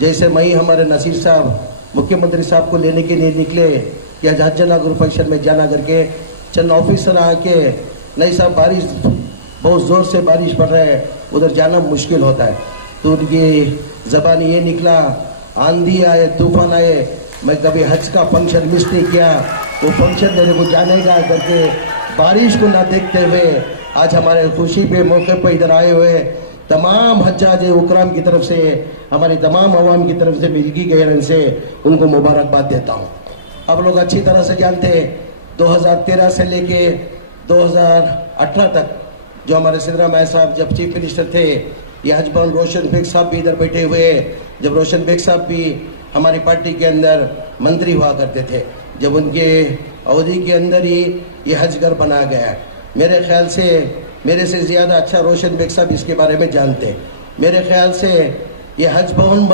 जैसे मई हमारे नसीर साहब मुख्यमंत्री साहब को लेने के लिए निकले कि आज हज गुरु फंक्शन में जाना करके, चंद ऑफिसर आके नहीं साहब बारिश बहुत ज़ोर से बारिश पड़ रहा है, उधर जाना मुश्किल होता है। तो उनकी ज़बान ये निकला, आंधी आए तूफान आए, मैं कभी हज का फंक्शन मिस नहीं किया, वो फंक्शन मेरे को जाने का करके बारिश को ना देखते हुए आज हमारे खुशी पे मौके पर इधर आए हुए तमाम हज्जाज उकराम की तरफ से, हमारी तमाम अवाम की तरफ से, मिल्की गैरन से उनको मुबारकबाद देता हूँ। आप लोग अच्छी तरह से जानते हैं 2013 से लेके 2018 तक जो हमारे सिद्धराम मैया साहब जब चीफ मिनिस्टर थे, ये हज भवन रोशन बेग साहब भी इधर बैठे हुए, जब रोशन बेग साहब भी हमारी पार्टी के अंदर मंत्री हुआ करते थे, जब उनके अवधि के अंदर ही ये हज घर बनाया गया है। मेरे ख्याल से मेरे से ज़्यादा अच्छा रोशन बेग साहब इसके बारे में जानते हैं। मेरे ख्याल से ये हज भवन